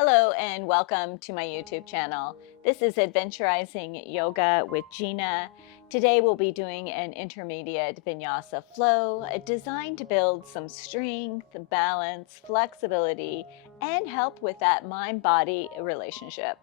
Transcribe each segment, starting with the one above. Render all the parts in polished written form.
Hello and welcome to my YouTube channel. This is Adventurizing Yoga with Gina. Today we'll be doing an intermediate vinyasa flow designed to build some strength, balance, flexibility, and help with that mind-body relationship.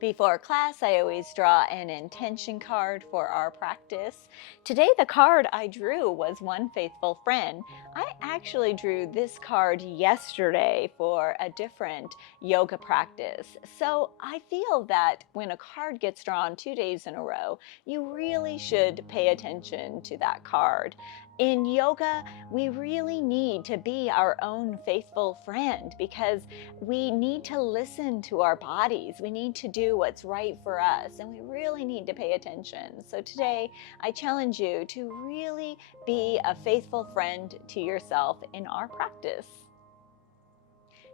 Before class, I always draw an intention card for our practice. Today, the card I drew was One Faithful Friend. I actually drew this card yesterday for a different yoga practice. So I feel that when a card gets drawn 2 days in a row, you really should pay attention to that card. In yoga, we really need to be our own faithful friend because we need to listen to our bodies. We need to do what's right for us, and we really need to pay attention. So today, I challenge you to really be a faithful friend to yourself in our practice.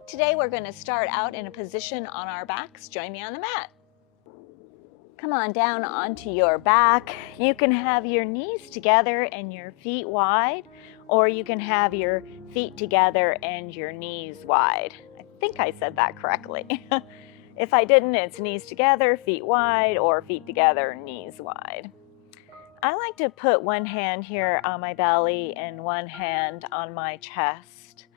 Today, we're going to start out in a position on our backs. Join me on the mat. Come on down onto your back. You can have your knees together and your feet wide, or you can have your feet together and your knees wide. I think I said that correctly. If I didn't, it's knees together, feet wide, or feet together, knees wide. I like to put one hand here on my belly and one hand on my chest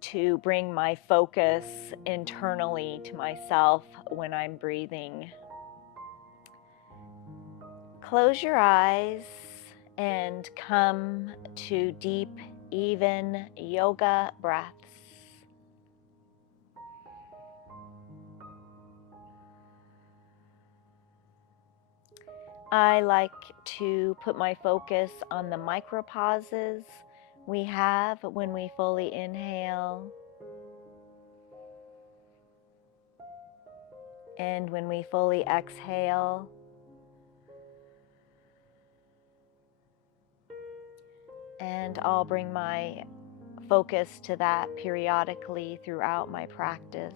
to bring my focus internally to myself when I'm breathing. Close your eyes and come to deep, even yoga breaths. I like to put my focus on the micro pauses we have when we fully inhale and when we fully exhale. And I'll bring my focus to that periodically throughout my practice.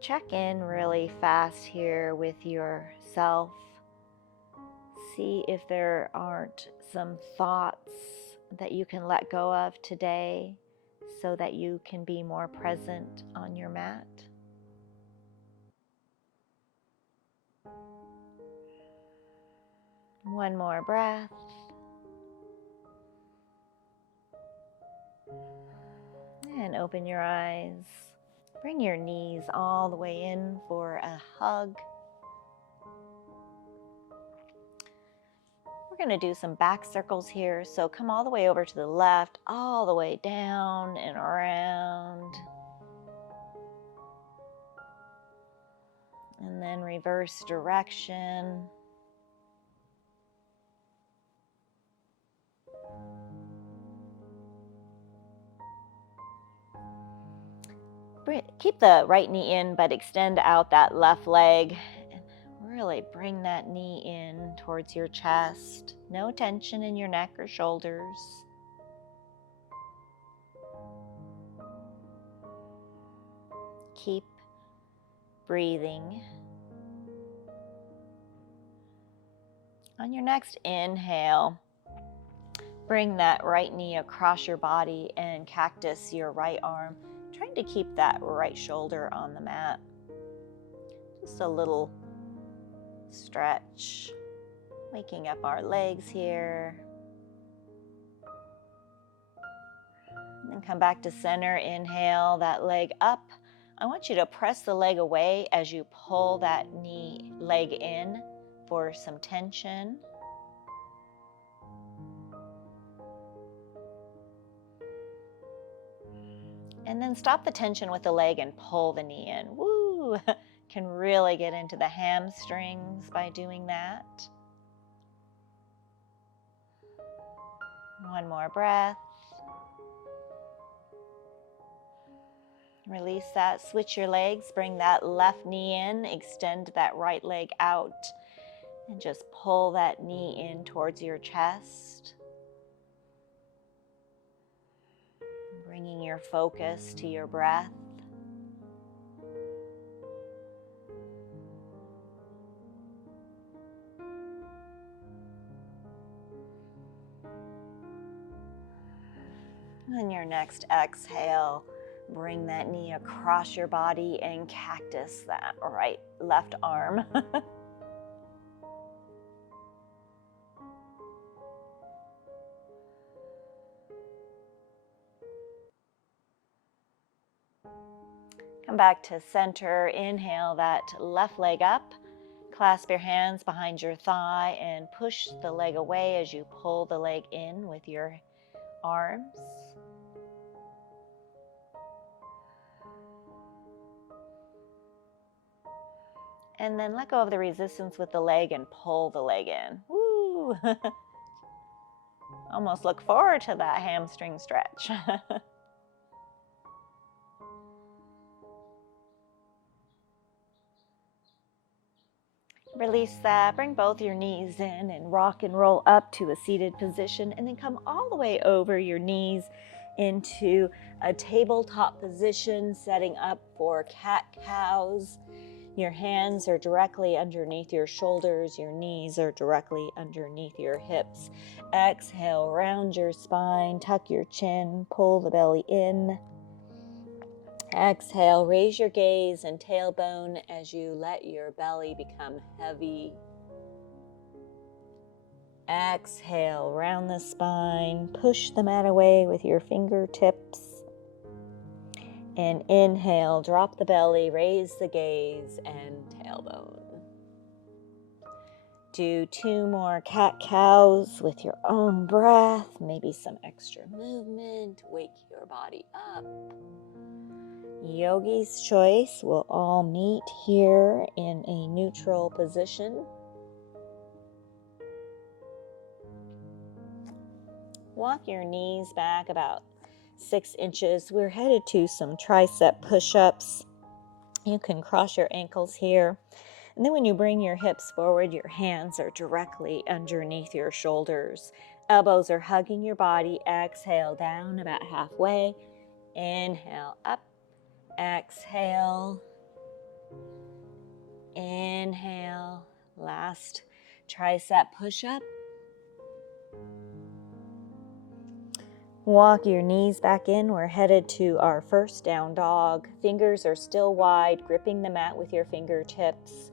Check in really fast here with yourself. See if there aren't some thoughts that you can let go of today so that you can be more present on your mat. One more breath. And open your eyes. Bring your knees all the way in for a hug. We're going to do some back circles here. So come all the way over to the left, all the way down and around. And then reverse direction. Keep the right knee in, but extend out that left leg. Really bring that knee in towards your chest. No tension in your neck or shoulders. Keep breathing. On your next inhale, bring that right knee across your body and cactus your right arm, trying to keep that right shoulder on the mat. Just a little stretch, waking up our legs here. And then come back to center, inhale that leg up. I want you to press the leg away as you pull that leg in for some tension. And then stop the tension with the leg and pull the knee in. Woo! Can really get into the hamstrings by doing that. One more breath. Release that. Switch your legs. Bring that left knee in. Extend that right leg out. And just pull that knee in towards your chest. Bringing your focus to your breath. On your next exhale, bring that knee across your body and cactus that left arm. Come back to center. Inhale that left leg up. Clasp your hands behind your thigh and push the leg away as you pull the leg in with your arms. And then let go of the resistance with the leg and pull the leg in. Woo! Almost look forward to that hamstring stretch. Release that. Bring both your knees in and rock and roll up to a seated position, and then come all the way over your knees into a tabletop position, setting up for cat-cows. Your hands are directly underneath your shoulders. Your knees are directly underneath your hips. Exhale, round your spine, tuck your chin, pull the belly in. Exhale, raise your gaze and tailbone as you let your belly become heavy. Exhale, round the spine, push the mat away with your fingertips. And inhale, drop the belly, raise the gaze and tailbone. Do 2 more cat-cows with your own breath, maybe some extra movement, wake your body up. Yogi's choice. We'll all meet here in a neutral position. Walk your knees back about 6 inches. We're headed to some tricep push-ups. You can cross your ankles here. And then when you bring your hips forward, your hands are directly underneath your shoulders. Elbows are hugging your body. Exhale down about halfway. Inhale up. Exhale. Inhale. Last tricep push-up. Walk your knees back in. We're headed to our first down dog. Fingers are still wide, gripping the mat with your fingertips.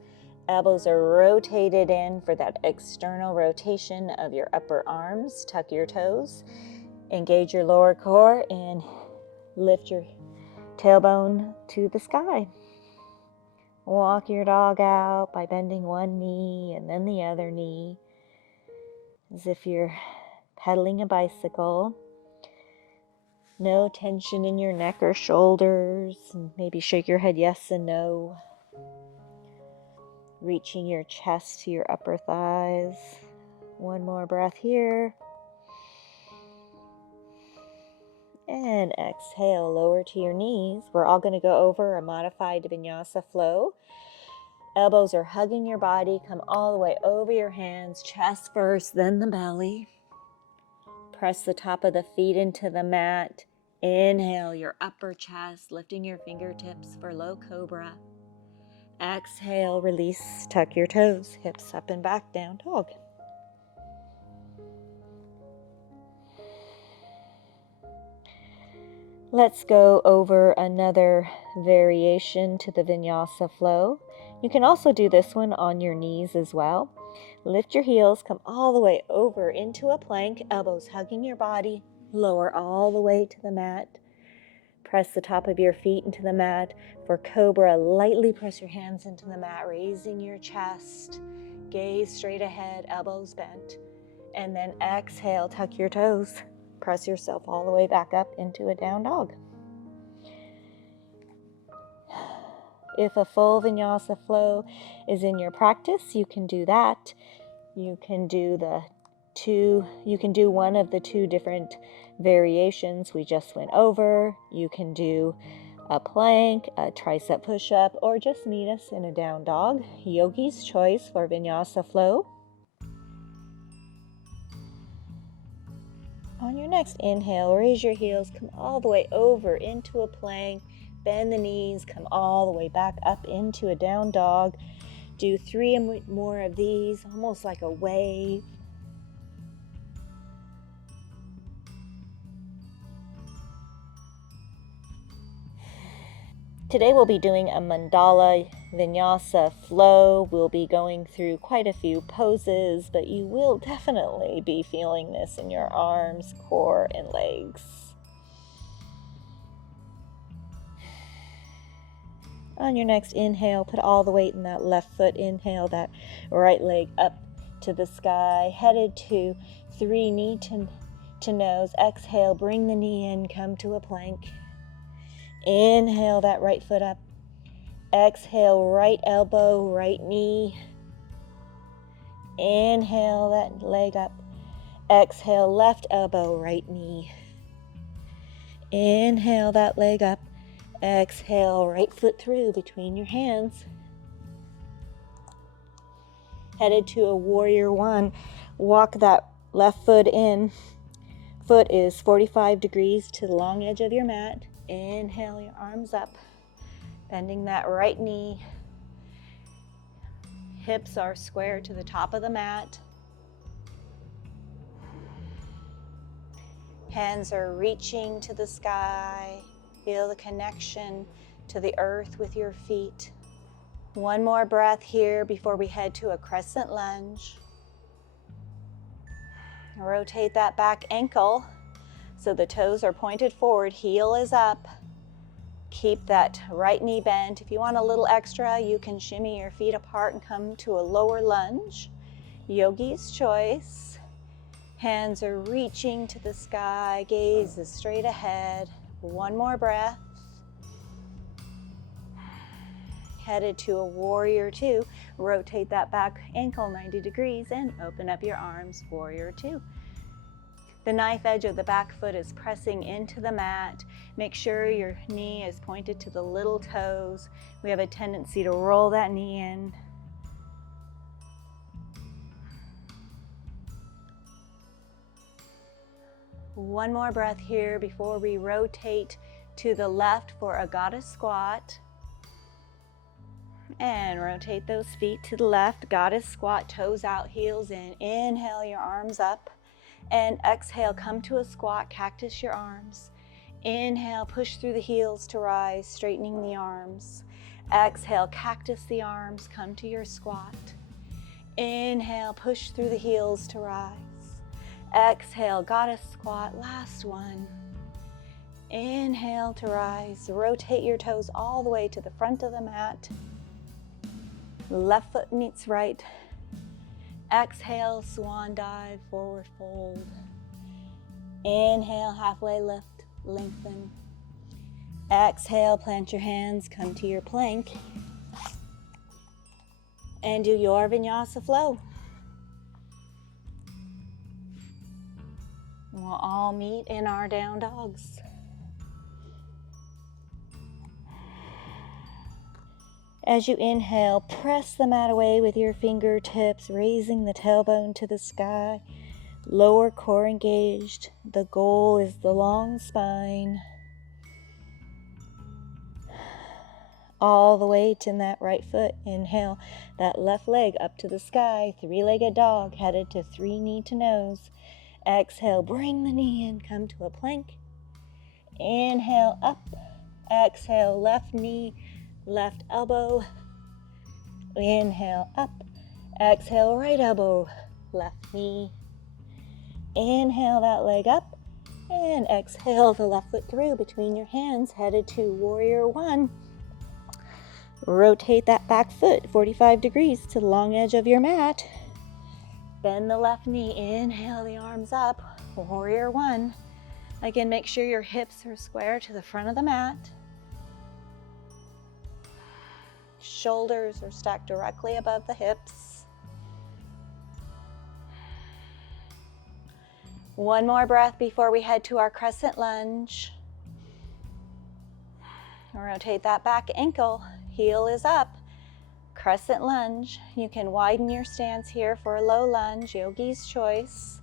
Elbows are rotated in for that external rotation of your upper arms. Tuck your toes. Engage your lower core and lift your tailbone to the sky. Walk your dog out by bending one knee and then the other knee, as if you're pedaling a bicycle. No tension in your neck or shoulders. And maybe shake your head yes and no. Reaching your chest to your upper thighs. One more breath here. And exhale, lower to your knees. We're all going to go over a modified vinyasa flow. Elbows are hugging your body. Come all the way over your hands. Chest first, then the belly. Press the top of the feet into the mat. Inhale your upper chest, lifting your fingertips for low cobra. Exhale, release, tuck your toes, hips up and back, down dog. Let's go over another variation to the vinyasa flow. You can also do this one on your knees as well. Lift your heels, come all the way over into a plank, elbows hugging your body, lower all the way to the mat. Press the top of your feet into the mat. For cobra, lightly press your hands into the mat, raising your chest. Gaze straight ahead, elbows bent. And then exhale, tuck your toes. Press yourself all the way back up into a down dog. If a full vinyasa flow is in your practice, you can do that. You can do one of the 2 different variations we just went over. You can do a plank, a tricep push-up, or just meet us in a down dog. Yogi's choice for vinyasa flow. On your next inhale, raise your heels, come all the way over into a plank, bend the knees, come all the way back up into a down dog. Do 3 more of these, almost like a wave. Today we'll be doing a Mandala Vinyasa flow. We'll be going through quite a few poses, but you will definitely be feeling this in your arms, core, and legs. On your next inhale, put all the weight in that left foot. Inhale that right leg up to the sky, headed to 3 knee to nose. Exhale, bring the knee in, come to a plank. Inhale that right foot up. Exhale, right elbow, right knee. Inhale that leg up. Exhale, left elbow, right knee. Inhale that leg up. Exhale, right foot through between your hands. Headed to a warrior one. Walk that left foot in. Foot is 45 degrees to the long edge of your mat. Inhale your arms up, bending that right knee. Hips are square to the top of the mat. Hands are reaching to the sky. Feel the connection to the earth with your feet. One more breath here before we head to a crescent lunge. Rotate that back ankle so the toes are pointed forward, heel is up. Keep that right knee bent. If you want a little extra, you can shimmy your feet apart and come to a lower lunge. Yogi's choice. Hands are reaching to the sky, gaze is straight ahead. One more breath. Headed to a warrior two. Rotate that back ankle 90 degrees and open up your arms, warrior two. The knife edge of the back foot is pressing into the mat. Make sure your knee is pointed to the little toes. We have a tendency to roll that knee in. One more breath here before we rotate to the left for a goddess squat. And rotate those feet to the left, goddess squat, toes out, heels in. Inhale your arms up. And exhale, come to a squat, cactus your arms. Inhale, push through the heels to rise, straightening the arms. Exhale, cactus the arms, come to your squat. Inhale, push through the heels to rise. Exhale, goddess squat, last one. Inhale to rise, rotate your toes all the way to the front of the mat. Left foot meets right. Exhale, swan dive, forward fold. Inhale, halfway lift, lengthen. Exhale, plant your hands, come to your plank. And do your vinyasa flow. We'll all meet in our down dogs. As you inhale, press the mat away with your fingertips, raising the tailbone to the sky. Lower core engaged. The goal is the long spine. All the weight in that right foot. Inhale, that left leg up to the sky. 3-legged dog, headed to 3 knee to nose. Exhale, bring the knee in, come to a plank. Inhale, up. Exhale, left knee, left elbow. Inhale, up. Exhale, right elbow, left knee. Inhale that leg up. And exhale the left foot through between your hands, headed to warrior one. Rotate that back foot 45 degrees to the long edge of your mat. Bend the left knee, inhale the arms up, warrior one. Again, make sure your hips are square to the front of the mat. Shoulders are stacked directly above the hips. One more breath before we head to our crescent lunge. Rotate that back ankle, heel is up. Crescent lunge. You can widen your stance here for a low lunge, yogi's choice.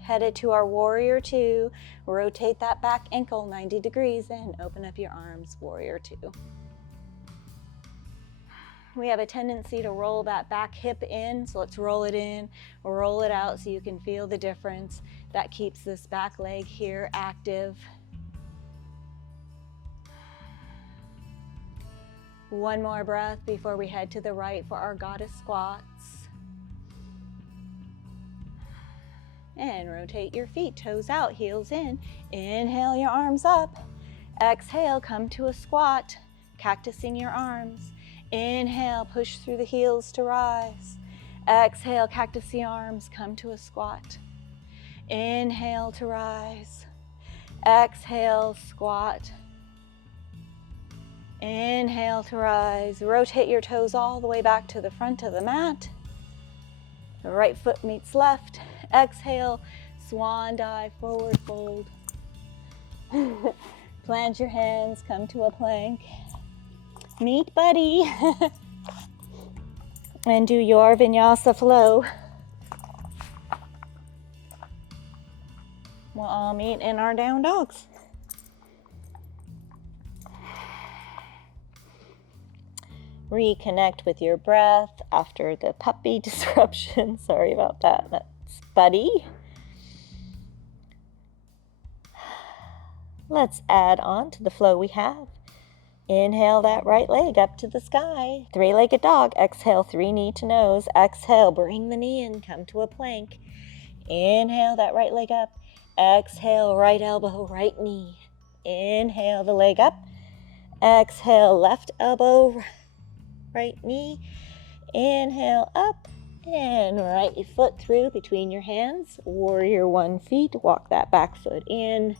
Headed to our warrior two. Rotate that back ankle 90 degrees and open up your arms, warrior two. We have a tendency to roll that back hip in, so let's roll it in, roll it out so you can feel the difference. That keeps this back leg here active. One more breath before we head to the right for our goddess squats. And rotate your feet, toes out, heels in. Inhale your arms up. Exhale, come to a squat, cactusing your arms. Inhale, push through the heels to rise. Exhale, cactus the arms, come to a squat. Inhale to rise. Exhale, squat. Inhale to rise. Rotate your toes all the way back to the front of the mat. The right foot meets left. Exhale, swan dive, forward fold. Plant your hands, come to a plank. Meet buddy. And do your vinyasa flow. We'll all meet in our down dogs. Reconnect with your breath after the puppy disruption. Sorry about that. That's Buddy. Let's add on to the flow we have. Inhale that right leg up to the sky. Three-legged dog. Exhale, three knee to nose. Exhale, bring the knee in, come to a plank. Inhale that right leg up. Exhale, right elbow, right knee. Inhale the leg up. Exhale, left elbow, right knee. Inhale up and right foot through between your hands. Warrior one feet. Walk that back foot in.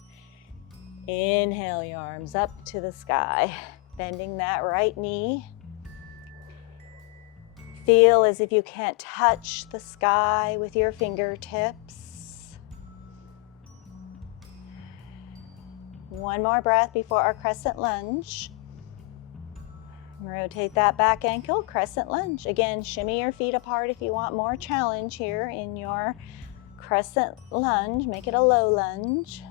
Inhale your arms up to the sky. Bending that right knee. Feel as if you can't touch the sky with your fingertips. One more breath before our crescent lunge. Rotate that back ankle, crescent lunge. Again, shimmy your feet apart if you want more challenge here in your crescent lunge. Make it a low lunge.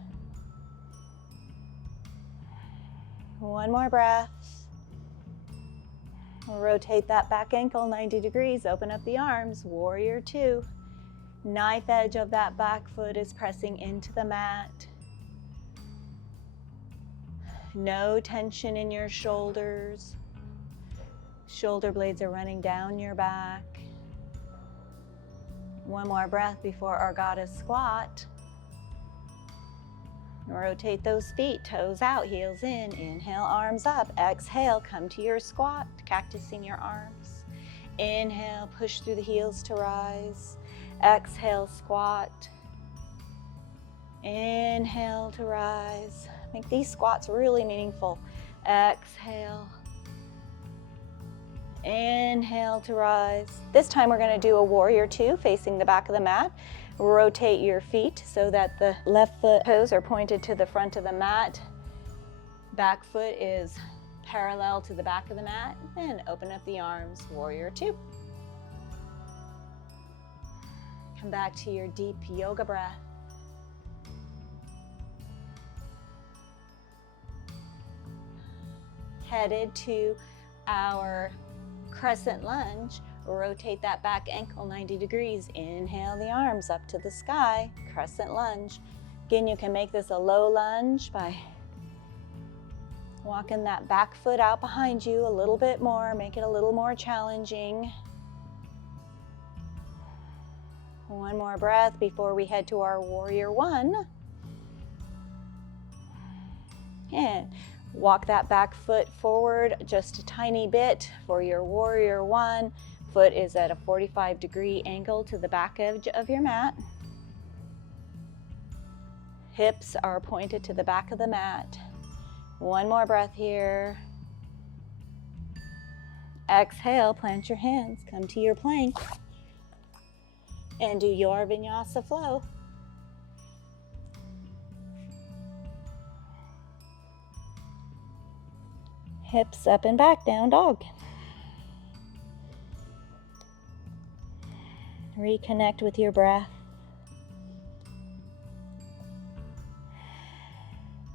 One more breath. Rotate that back ankle 90 degrees. Open up the arms, warrior two. Knife edge of that back foot is pressing into the mat. No tension in your shoulders. Shoulder blades are running down your back. One more breath before our goddess squat. Rotate those feet, toes out, heels in. Inhale, arms up. Exhale, come to your squat, cactusing your arms. Inhale, push through the heels to rise. Exhale, squat. Inhale to rise. Make these squats really meaningful. Exhale. Inhale to rise. This time we're going to do a warrior two, facing the back of the mat. Rotate your feet so that the left foot toes are pointed to the front of the mat. Back foot is parallel to the back of the mat. And open up the arms, warrior two. Come back to your deep yoga breath. Headed to our crescent lunge. Rotate that back ankle 90 degrees. Inhale the arms up to the sky, crescent lunge. Again, you can make this a low lunge by walking that back foot out behind you a little bit more, make it a little more challenging. One more breath before we head to our warrior one. And walk that back foot forward just a tiny bit for your warrior one. Foot is at a 45-degree angle to the back edge of your mat. Hips are pointed to the back of the mat. One more breath here. Exhale, plant your hands, come to your plank, and do your vinyasa flow. Hips up and back, down dog. Reconnect with your breath.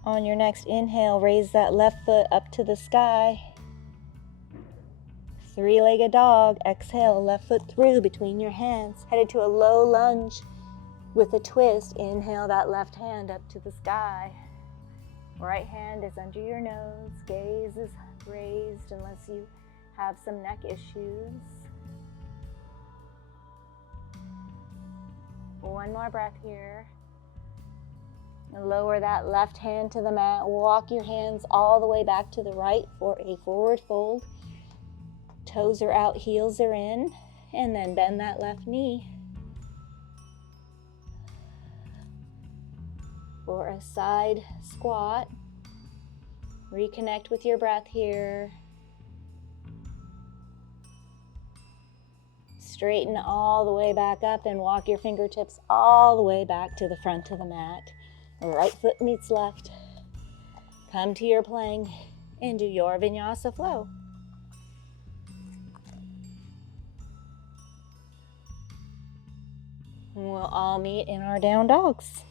On your next inhale, raise that left foot up to the sky. Three-legged dog. Exhale, left foot through between your hands. Headed to a low lunge. With a twist, inhale that left hand up to the sky. Right hand is under your nose, gaze is raised unless you have some neck issues. One more breath here. And lower that left hand to the mat. Walk your hands all the way back to the right for a forward fold. Toes are out, heels are in, and then bend that left knee for a side squat. Reconnect with your breath here. Straighten all the way back up and walk your fingertips all the way back to the front of the mat. Right foot meets left. Come to your plank and do your vinyasa flow. We'll all meet in our down dogs.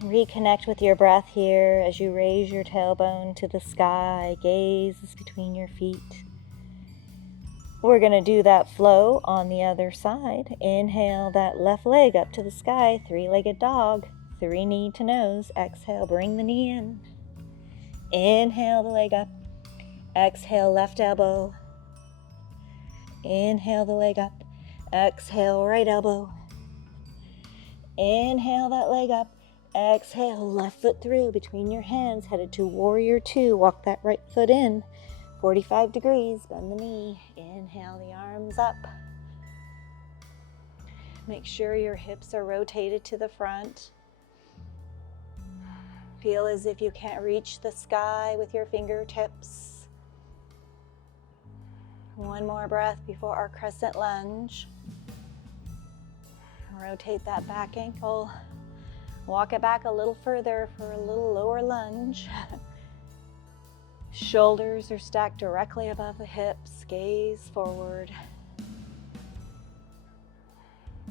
Reconnect with your breath here as you raise your tailbone to the sky, gaze between your feet. We're going to do that flow on the other side. Inhale that left leg up to the sky, three-legged dog, 3 knee to nose. Exhale, bring the knee in. Inhale the leg up. Exhale, left elbow. Inhale the leg up. Exhale, right elbow. Inhale that leg up. Exhale, left foot through between your hands, headed to warrior 2. Walk that right foot in, 45 degrees, bend the knee. Inhale the arms up. Make sure your hips are rotated to the front. Feel as if you can't reach the sky with your fingertips. One more breath before our crescent lunge. Rotate that back ankle. Walk it back a little further for a little lower lunge. Shoulders are stacked directly above the hips. Gaze forward.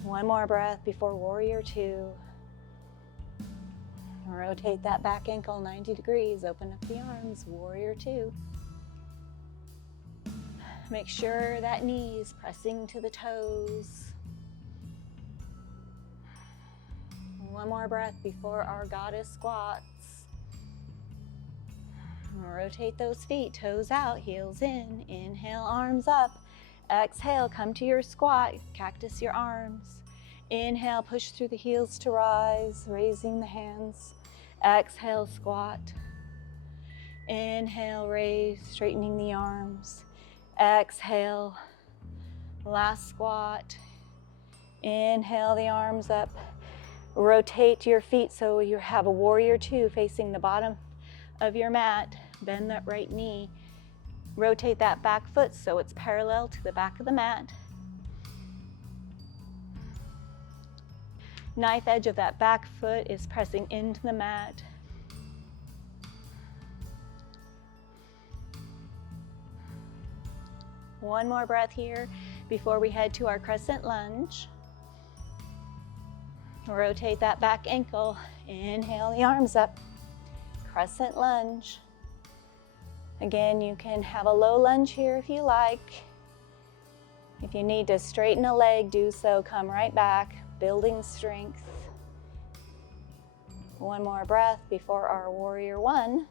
One more breath before warrior 2. Rotate that back ankle 90 degrees. Open up the arms. Warrior 2. Make sure that knee is pressing to the toes. One more breath before our goddess squats. Rotate those feet, toes out, heels in. Inhale, arms up. Exhale, come to your squat. Cactus your arms. Inhale, push through the heels to rise, raising the hands. Exhale, squat. Inhale, raise, straightening the arms. Exhale, last squat. Inhale the arms up. Rotate your feet so you have a warrior 2 facing the bottom of your mat. Bend that right knee. Rotate that back foot so it's parallel to the back of the mat. Knife edge of that back foot is pressing into the mat. One more breath here before we head to our crescent lunge. Rotate that back ankle. Inhale the arms up. Crescent lunge. Again, you can have a low lunge here if you like. If you need to straighten a leg, do so. Come right back, building strength. One more breath before our warrior 1.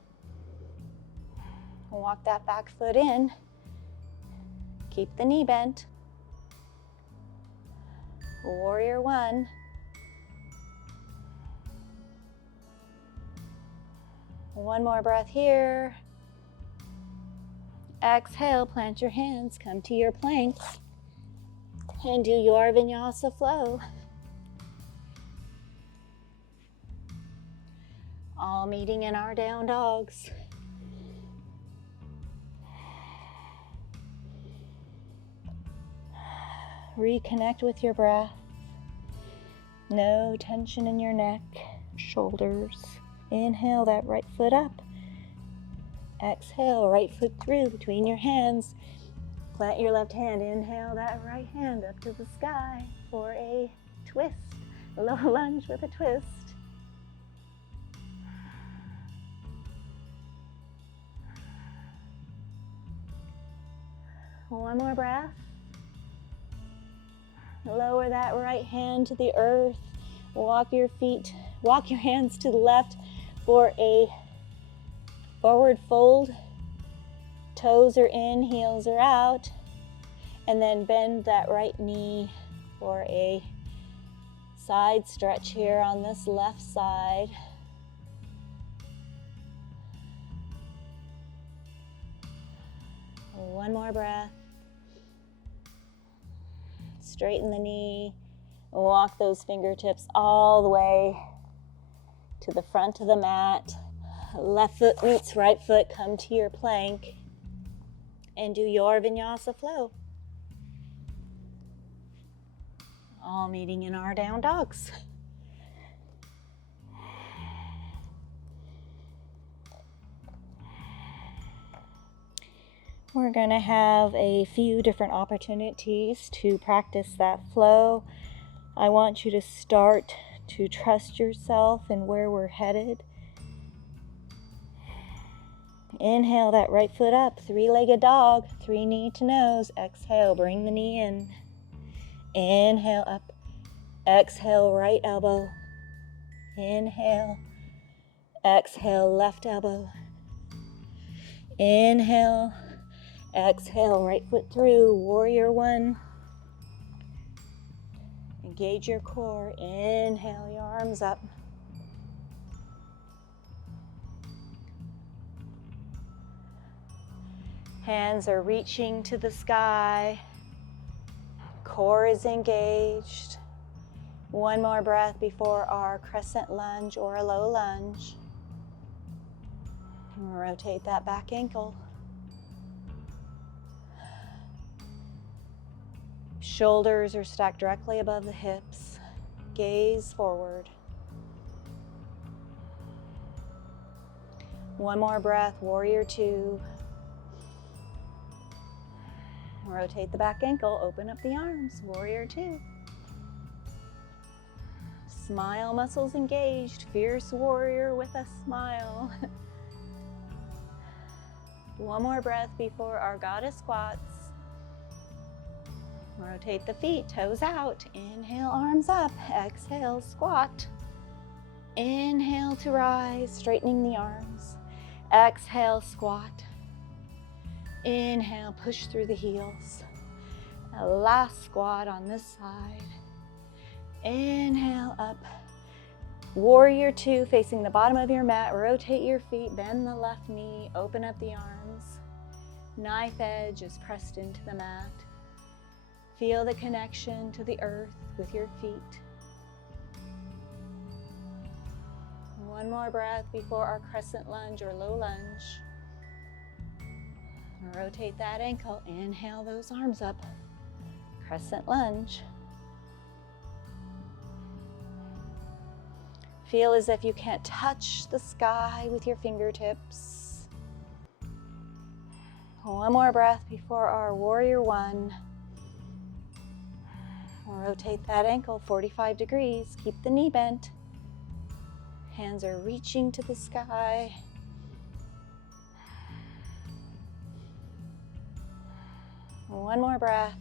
Walk that back foot in. Keep the knee bent. Warrior 1. One more breath here. Exhale, plant your hands, come to your plank, and do your vinyasa flow. All meeting in our down dogs. Reconnect with your breath. No tension in your neck, shoulders. Inhale that right foot up. Exhale, right foot through between your hands. Plant your left hand. Inhale that right hand up to the sky for a twist. A low lunge with a twist. One more breath. Lower that right hand to the earth. Walk your hands to the left for a forward fold. Toes are in, heels are out. And then bend that right knee for a side stretch here on this left side. One more breath. Straighten the knee. Walk those fingertips all the way to the front of the mat. Left foot meets right foot. Come to your plank and do your vinyasa flow. All meeting in our down dogs. We're going to have a few different opportunities to practice that flow. I want you to start to trust yourself and where we're headed. Inhale that right foot up, three-legged dog, 3 knee to nose. Exhale, bring the knee in. Inhale up, exhale right elbow. Inhale, exhale left elbow. Inhale, exhale right foot through, warrior 1. Engage your core. Inhale your arms up. Hands are reaching to the sky. Core is engaged. One more breath before our crescent lunge or a low lunge. Rotate that back ankle. Shoulders are stacked directly above the hips. Gaze forward. One more breath, warrior 2. Rotate the back ankle, open up the arms, warrior 2. Smile muscles engaged, fierce warrior with a smile. One more breath before our goddess squats. Rotate the feet, toes out. Inhale, arms up. Exhale, squat. Inhale to rise, straightening the arms. Exhale, squat. Inhale, push through the heels. A last squat on this side. Inhale, up. Warrior 2, facing the bottom of your mat. Rotate your feet, bend the left knee, open up the arms. Knife edge is pressed into the mat. Feel the connection to the earth with your feet. One more breath before our crescent lunge or low lunge. Rotate that ankle. Inhale those arms up. Crescent lunge. Feel as if you can't touch the sky with your fingertips. One more breath before our warrior 1. Rotate that ankle 45 degrees. Keep the knee bent. Hands are reaching to the sky. One more breath.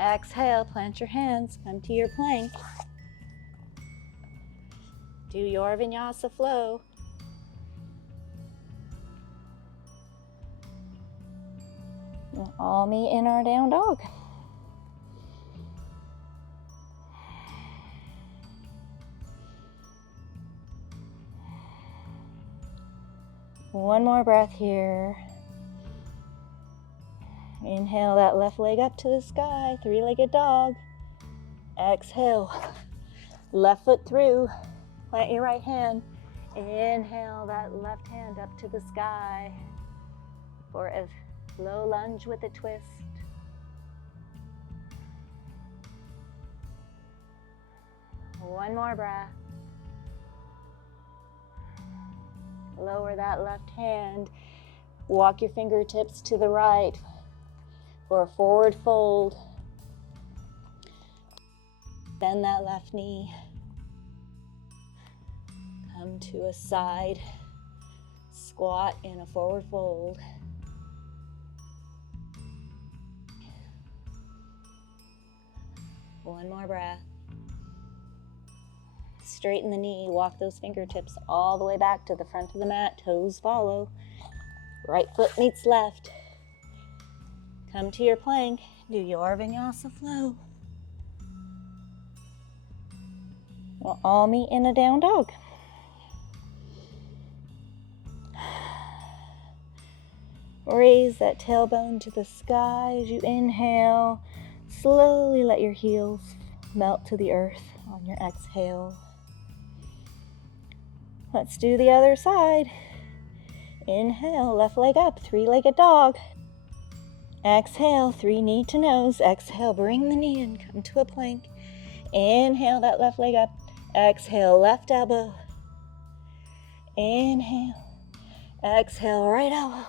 Exhale, plant your hands, come to your plank. Do your vinyasa flow. We'll all meet in our down dog. One more breath here. Inhale that left leg up to the sky, 3-legged dog. Exhale, left foot through, plant your right hand. Inhale that left hand up to the sky for a low lunge with a twist. One more breath. Lower that left hand. Walk your fingertips to the right for a forward fold. Bend that left knee. Come to a side squat in a forward fold. One more breath. Straighten the knee, walk those fingertips all the way back to the front of the mat, toes follow. Right foot meets left. Come to your plank, do your vinyasa flow. We'll all meet in a down dog. Raise that tailbone to the sky as you inhale. Slowly let your heels melt to the earth on your exhale. Let's do the other side. Inhale, left leg up, three-legged dog. Exhale, three knee to nose. Exhale, bring the knee in, come to a plank. Inhale, that left leg up. Exhale, left elbow. Inhale. Exhale, right elbow.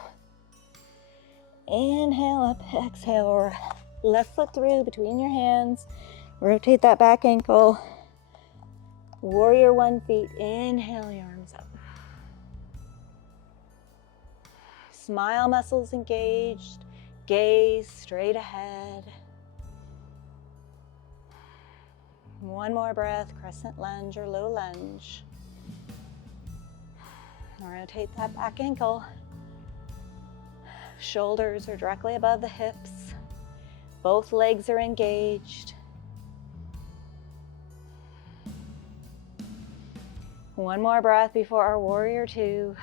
Inhale up, exhale, left foot through between your hands. Rotate that back ankle. Warrior one feet. Inhale, your arms up. Smile muscles engaged. Gaze straight ahead. One more breath, crescent lunge or low lunge. Rotate that back ankle. Shoulders are directly above the hips. Both legs are engaged. One more breath before our warrior two.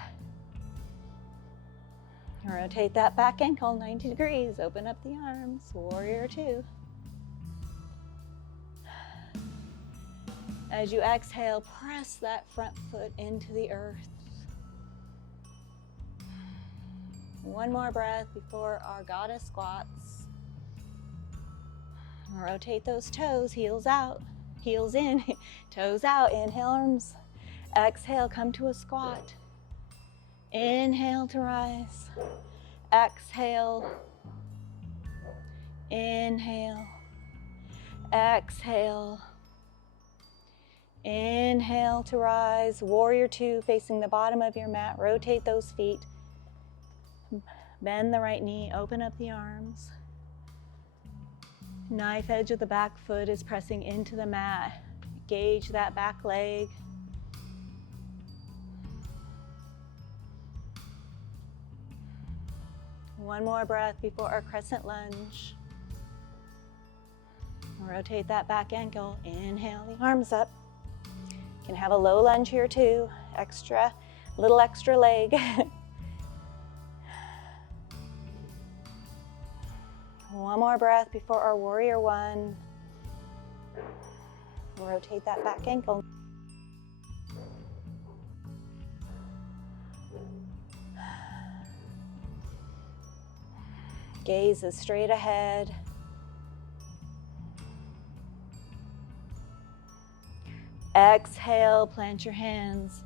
Rotate that back ankle 90 degrees. Open up the arms. Warrior two. As you exhale, press that front foot into the earth. One more breath before our goddess squats. Rotate those toes, heels out, heels in, toes out. Inhale, arms. Exhale, come to a squat. Inhale to rise. Exhale. Inhale. Exhale. Inhale to rise. Warrior two, facing the bottom of your mat. Rotate those feet. Bend the right knee, open up the arms. Knife edge of the back foot is pressing into the mat. Engage that back leg. One more breath before our crescent lunge. Rotate that back ankle. Inhale the arms up. You can have a low lunge here too. Little extra leg. One more breath before our warrior one. Rotate that back ankle. Gaze is straight ahead. Exhale, plant your hands.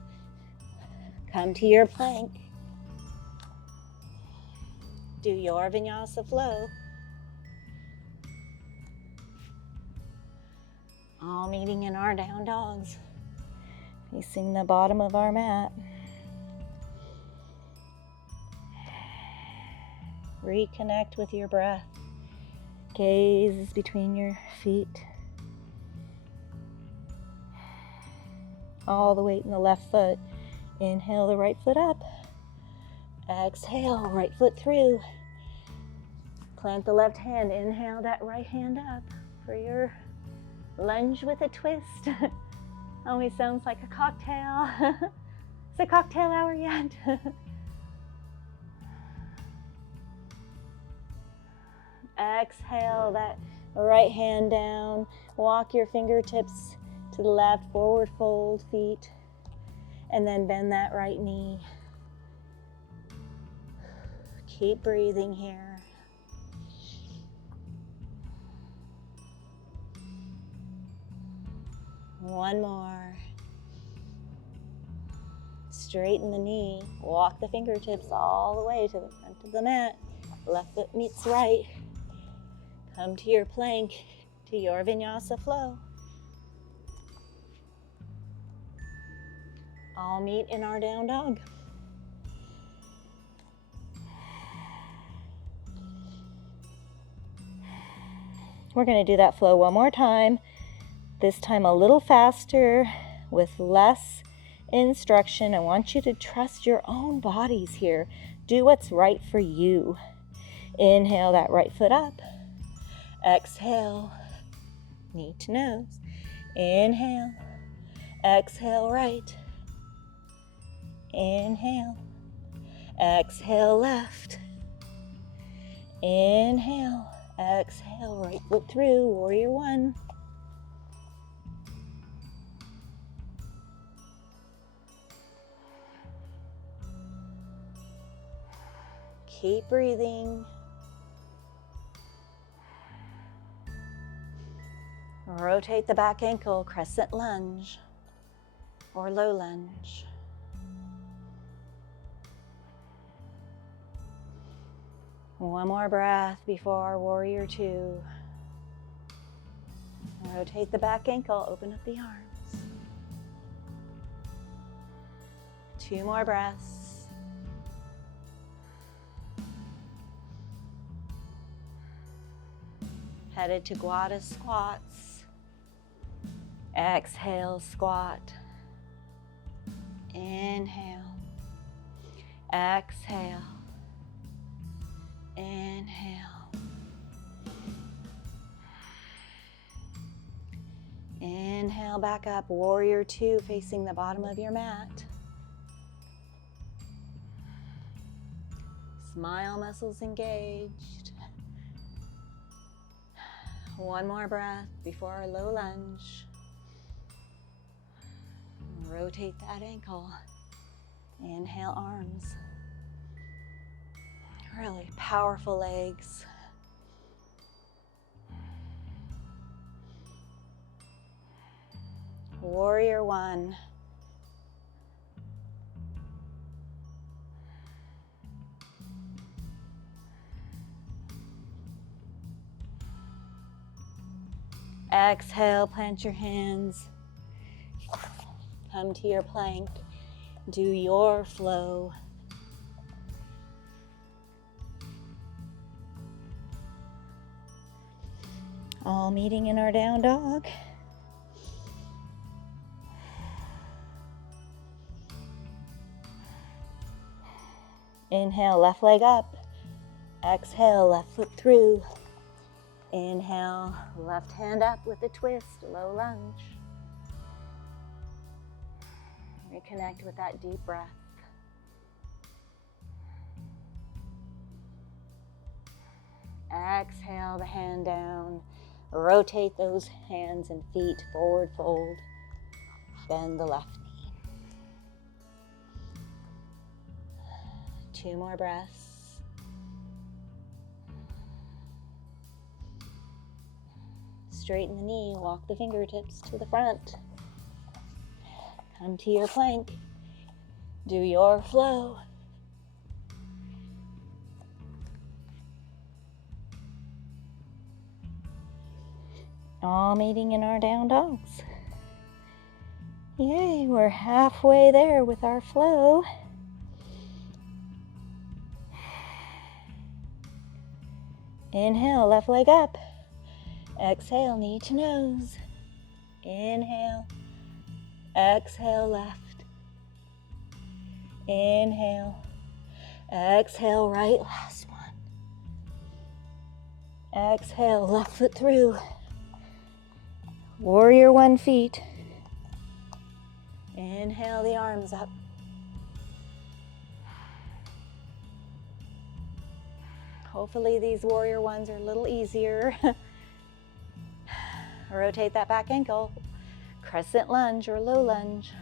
Come to your plank. Do your vinyasa flow. All meeting in our down dogs, facing the bottom of our mat. Reconnect with your breath. Gaze is between your feet. All the weight in the left foot. Inhale the right foot up. Exhale, right foot through. Plant the left hand. Inhale that right hand up for your lunge with a twist. Always sounds like a cocktail. It's a cocktail hour yet. Exhale that right hand down. Walk your fingertips to the left, forward fold feet, and then bend that right knee. Keep breathing here. One more. Straighten the knee. Walk the fingertips all the way to the front of the mat. Left foot meets right. Come to your plank, to your vinyasa flow. All meet in our down dog. We're going to do that flow one more time, this time a little faster with less instruction. I want you to trust your own bodies here. Do what's right for you. Inhale that right foot up. Exhale, knee to nose. Inhale, exhale right. Inhale, exhale left. Inhale, exhale right foot through, warrior one. Keep breathing. Rotate the back ankle, crescent lunge or low lunge. One more breath before warrior two. Rotate the back ankle, open up the arms. 2 more breaths. Headed to Gwada squats. Exhale, squat. Inhale. Exhale. Inhale. Inhale back up, warrior two, facing the bottom of your mat. Smile muscles engaged. One more breath before our low lunge. Rotate that ankle. Inhale, arms. Really powerful legs. Warrior one. Exhale, plant your hands. Come to your plank. Do your flow. All meeting in our down dog. Inhale, left leg up. Exhale, left foot through. Inhale, left hand up with a twist, low lunge. Reconnect with that deep breath. Exhale the hand down. Rotate those hands and feet, forward fold. Bend the left knee. 2 more breaths. Straighten the knee, walk the fingertips to the front. Come to your plank. Do your flow. All meeting in our down dogs. Yay, we're halfway there with our flow. Inhale, left leg up. Exhale, knee to nose. Inhale. Exhale, left. Inhale. Exhale, right. Last one. Exhale, left foot through. Warrior one feet. Inhale the arms up. Hopefully these warrior ones are a little easier. Rotate that back ankle. Crescent lunge or low lunge.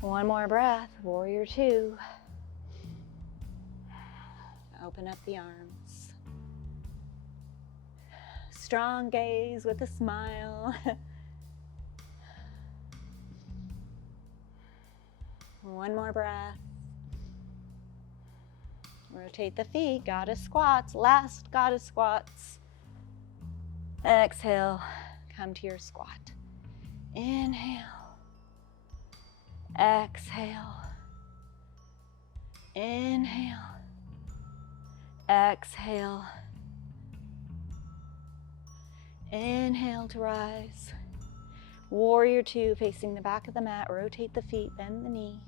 One more breath, warrior two. Open up the arms. Strong gaze with a smile. One more breath. Rotate the feet, goddess squats, last goddess squats. Exhale, come to your squat. Inhale. Exhale. Inhale. Exhale. Inhale to rise. Warrior two, facing the back of the mat. Rotate the feet, bend the knee.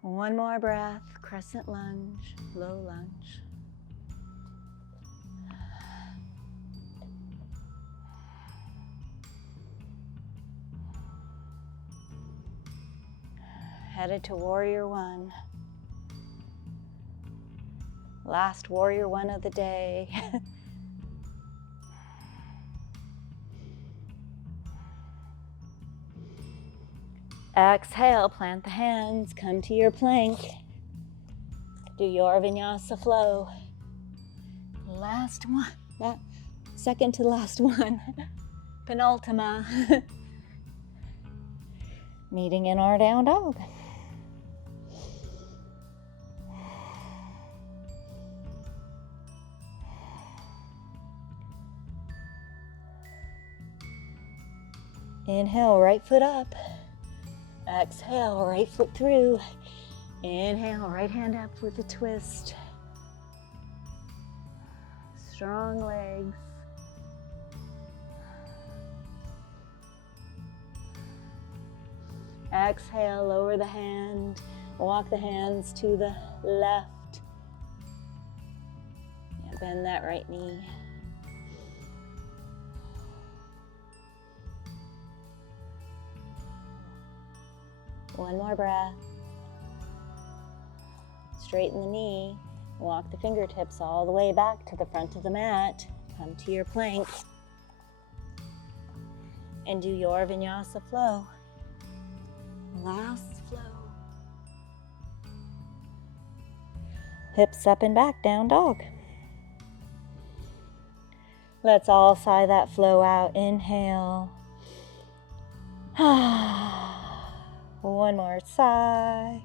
One more breath. Crescent lunge, low lunge. Headed to warrior one. Last warrior one of the day. Exhale, plant the hands, come to your plank. Do your vinyasa flow. Last one, second to last one. Penultima. Meeting in our down dog. Inhale, right foot up. Exhale, right foot through. Inhale, right hand up with a twist. Strong legs. Exhale, lower the hand. Walk the hands to the left. Yeah, bend that right knee. One more breath. Straighten the knee. Walk the fingertips all the way back to the front of the mat. Come to your plank. And do your vinyasa flow. Last flow. Hips up and back, down dog. Let's all sigh that flow out. Inhale. One more sigh.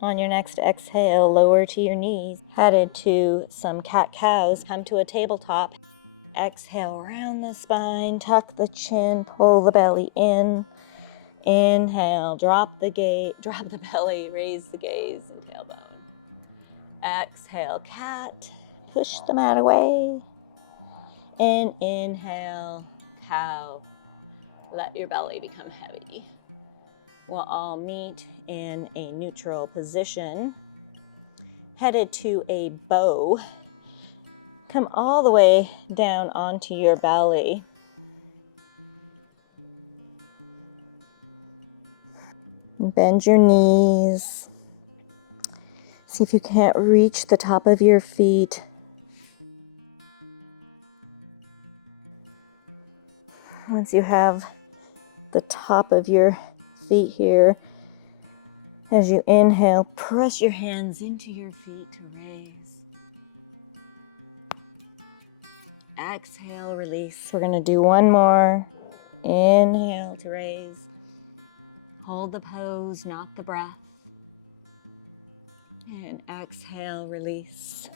On your next exhale, lower to your knees. Headed to some cat-cows. Come to a tabletop. Exhale, round the spine, tuck the chin, pull the belly in. Inhale, drop the belly, raise the gaze and tailbone. Exhale, cat, push the mat away. And inhale, cow. Let your belly become heavy. We'll all meet in a neutral position. Headed to a bow. Come all the way down onto your belly. Bend your knees. See if you can't reach the top of your feet. Once you have the top of your feet here, as you inhale, press your hands into your feet to raise. Exhale, release. We're going to do one more. Inhale to raise. Hold the pose, not the breath. And exhale, release.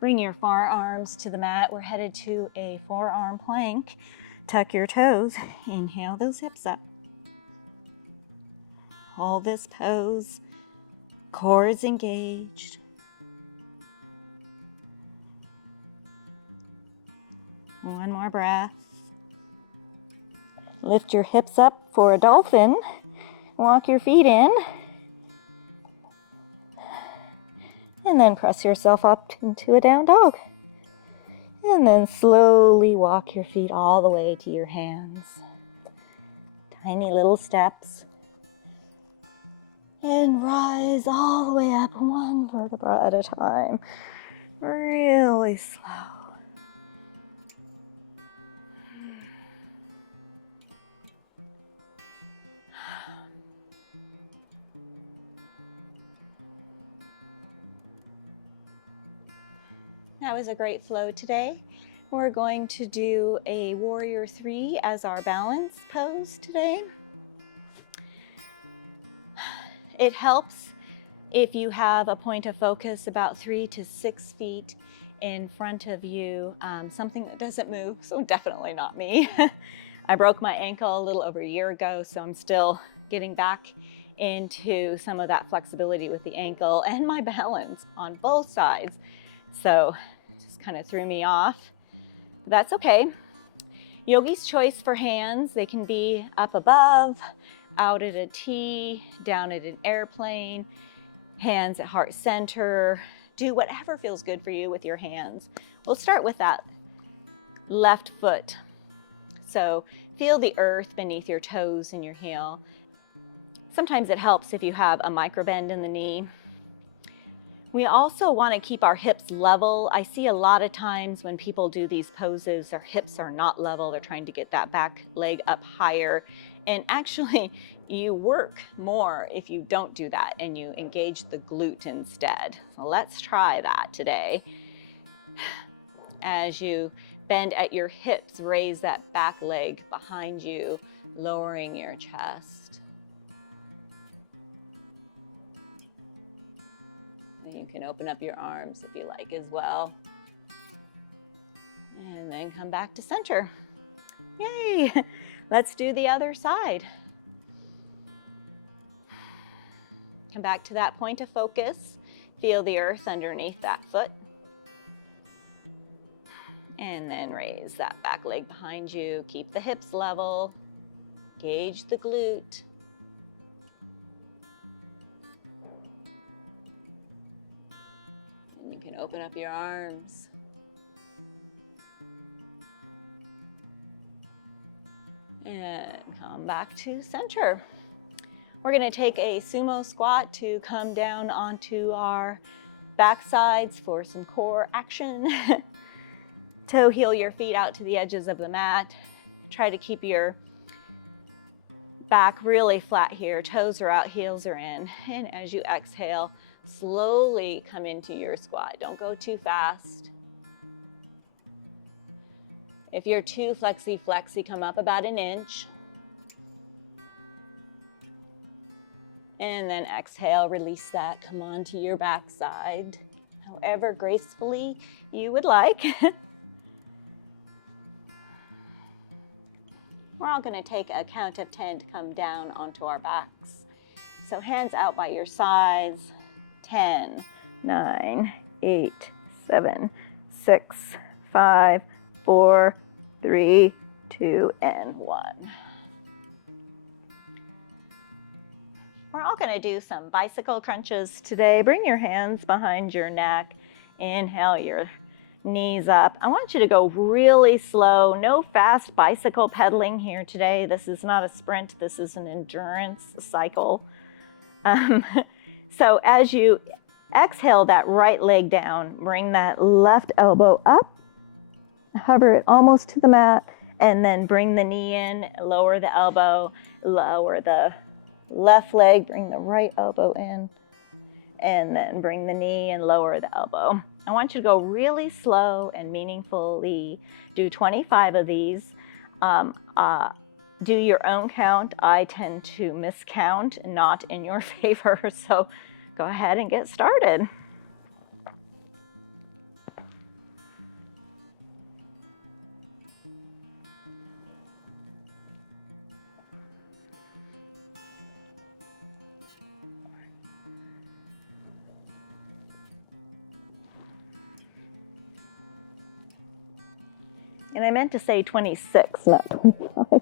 Bring your forearms to the mat. We're headed to a forearm plank. Tuck your toes. Inhale those hips up. Hold this pose. Core is engaged. One more breath. Lift your hips up for a dolphin. Walk your feet in. And then press yourself up into a down dog. And then slowly walk your feet all the way to your hands. Tiny little steps. And rise all the way up, one vertebra at a time. Really slow. That was a great flow today. We're going to do a warrior three as our balance pose today. It helps if you have a point of focus about 3 to 6 feet in front of you, something that doesn't move, so definitely not me. I broke my ankle a little over a year ago, so I'm still getting back into some of that flexibility with the ankle and my balance on both sides. So it just kind of threw me off. But that's okay. Yogi's choice for hands, they can be up above, out at a T, down at an airplane, hands at heart center. Do whatever feels good for you with your hands. We'll start with that left foot. So feel the earth beneath your toes and your heel. Sometimes it helps if you have a micro bend in the knee. We also want to keep our hips level. I see a lot of times when people do these poses, their hips are not level. They're trying to get that back leg up higher. And actually, you work more if you don't do that and you engage the glute instead. So let's try that today. As you bend at your hips, raise that back leg behind you, lowering your chest. And you can open up your arms if you like as well. And then come back to center. Yay! Let's do the other side. Come back to that point of focus. Feel the earth underneath that foot. And then raise that back leg behind you. Keep the hips level. Gauge the glute. And you can open up your arms. And come back to center. We're going to take a sumo squat to come down onto our back sides for some core action. Toe heel your feet out to the edges of the mat. Try to keep your back really flat here. Toes are out, heels are in. And as you exhale, slowly come into your squat. Don't go too fast. If you're too flexy, come up about an inch. And then exhale, release that, come onto your backside, however gracefully you would like. We're all going to take a count of 10 to come down onto our backs. So hands out by your sides. 10, 9, 8, 7, 6, 5, 4, 3, 2, and 1. We're all going to do some bicycle crunches today. Bring your hands behind your neck. Inhale your knees up. I want you to go really slow. No fast bicycle pedaling here today. This is not a sprint. This is an endurance cycle. So as you exhale that right leg down, bring that left elbow up. Hover it almost to the mat, and then bring the knee in, lower the elbow, lower the left leg, bring the right elbow in, and then bring the knee and lower the elbow. I want you to go really slow and meaningfully. Do 25 of these. Do your own count. I tend to miscount, not in your favor, so go ahead and get started. And I meant to say 26, not 25.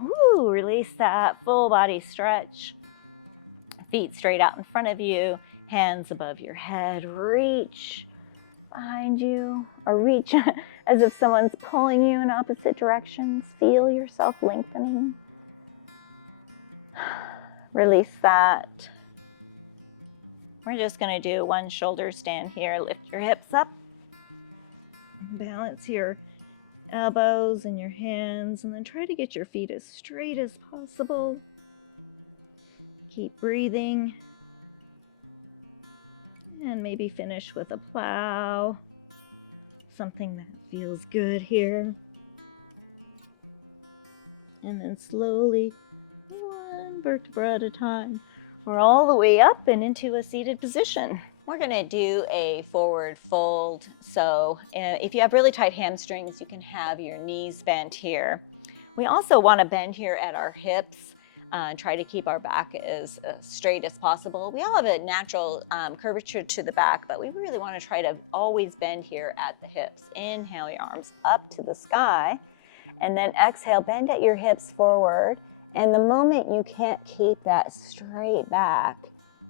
Woo, release that full body stretch. Feet straight out in front of you, hands above your head. Reach behind you, or reach as if someone's pulling you in opposite directions. Feel yourself lengthening. Release that. We're just going to do one shoulder stand here. Lift your hips up. Balance your elbows and your hands, and then try to get your feet as straight as possible. Keep breathing. And maybe finish with a plow. Something that feels good here. And then slowly, one vertebra at a time, we're all the way up and into a seated position. We're going to do a forward fold. So if you have really tight hamstrings, you can have your knees bent here. We also want to bend here at our hips. Try to keep our back as straight as possible. We all have a natural curvature to the back, but we really want to try to always bend here at the hips. Inhale your arms up to the sky, and then exhale, bend at your hips forward. And the moment you can't keep that straight back,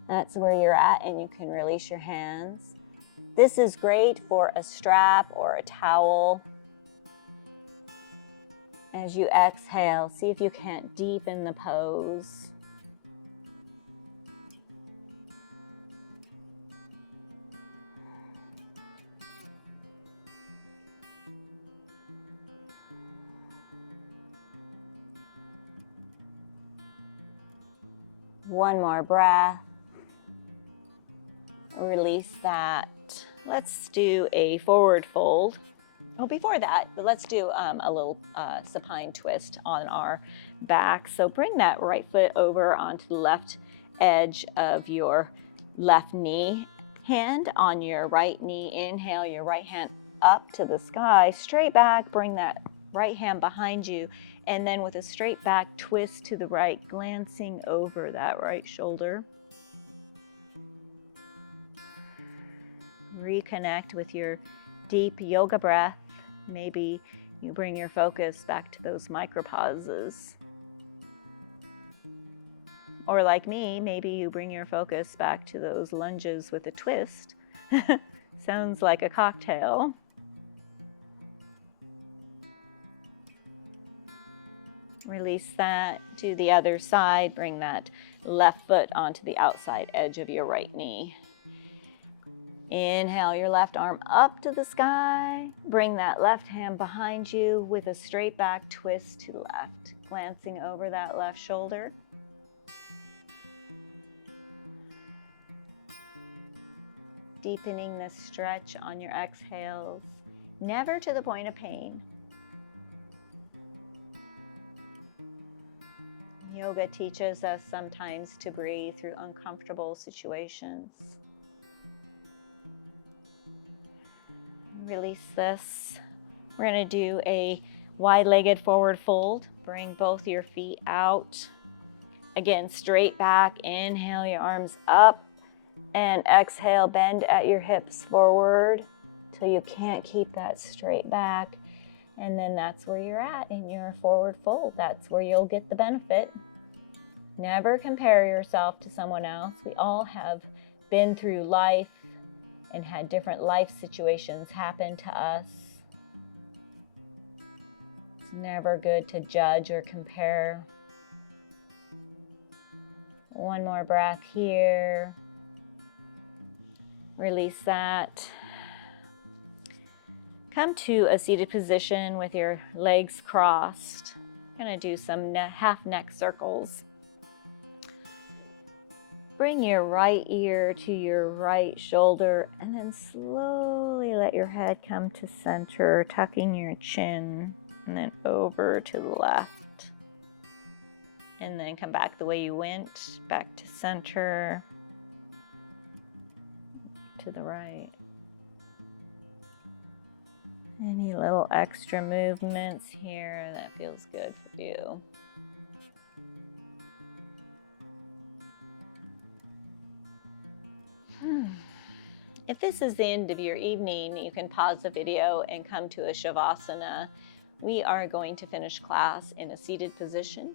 that's where you're at, and you can release your hands. This is great for a strap or a towel. As you exhale, see if you can't deepen the pose. One more breath. Release that. Let's do a forward fold. Oh, before that, let's do a little supine twist on our back. So bring that right foot over onto the left edge of your left knee. Hand on your right knee. Inhale your right hand up to the sky. Straight back. Bring that right hand behind you. And then with a straight back twist to the right, glancing over that right shoulder. Reconnect with your deep yoga breath. Maybe you bring your focus back to those micropauses. Or like me, maybe you bring your focus back to those lunges with a twist. Sounds like a cocktail. Release that to the other side. Bring that left foot onto the outside edge of your right knee. Inhale your left arm up to the sky. Bring that left hand behind you with a straight back twist to the left. Glancing over that left shoulder. Deepening the stretch on your exhales. Never to the point of pain. Yoga teaches us sometimes to breathe through uncomfortable situations. Release this. We're going to do a wide-legged forward fold. Bring both your feet out. Again, straight back. Inhale your arms up. And exhale, bend at your hips forward till you can't keep that straight back. And then that's where you're at in your forward fold. That's where you'll get the benefit. Never compare yourself to someone else. We all have been through life and had different life situations happen to us. It's never good to judge or compare. One more breath here. Release that. Come to a seated position with your legs crossed. I'm going to do some half neck circles. Bring your right ear to your right shoulder and then slowly let your head come to center, tucking your chin, and then over to the left. And then come back the way you went, back to center, to the right. Any little extra movements here that feels good for you. If this is the end of your evening, you can pause the video and come to a Shavasana, We are going to finish class in a seated position.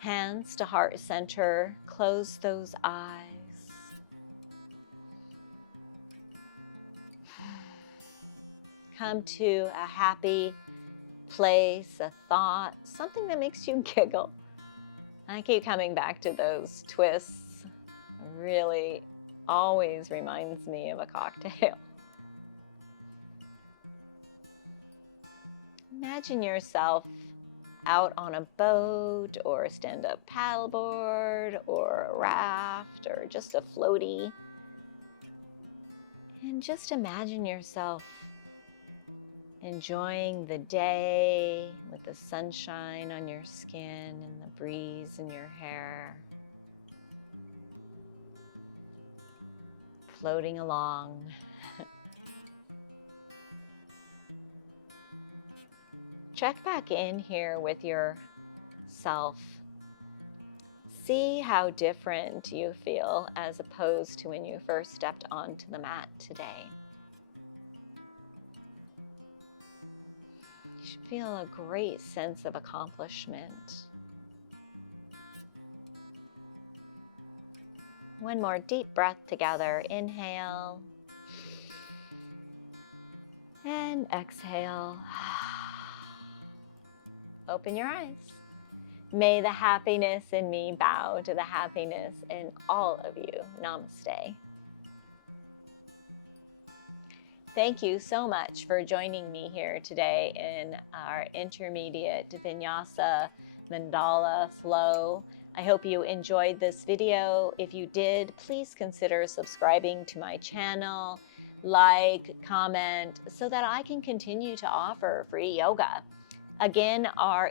Hands to heart center. Close those eyes. Come to a happy place, a thought, something that makes you giggle. I keep coming back to those twists. Really always reminds me of a cocktail. Imagine yourself out on a boat or a stand-up paddleboard or a raft or just a floaty. And just imagine yourself enjoying the day with the sunshine on your skin and the breeze in your hair. Floating along. Check back in here with yourself. See how different you feel as opposed to when you first stepped onto the mat today. You should feel a great sense of accomplishment. One more deep breath together. Inhale and exhale. Open your eyes. May the happiness in me bow to the happiness in all of you. Namaste. Thank you so much for joining me here today in our intermediate Vinyasa Mandala flow. I hope you enjoyed this video. If you did, please consider subscribing to my channel, like, comment, so that I can continue to offer free yoga. Again, our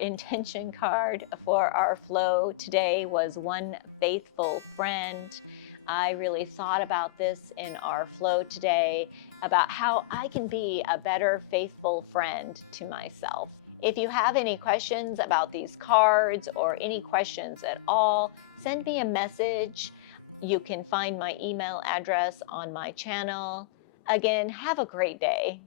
intention card for our flow today was one faithful friend. I really thought about this in our flow today, about how I can be a better faithful friend to myself. If you have any questions about these cards or any questions at all, send me a message. You can find my email address on my channel. Again, have a great day.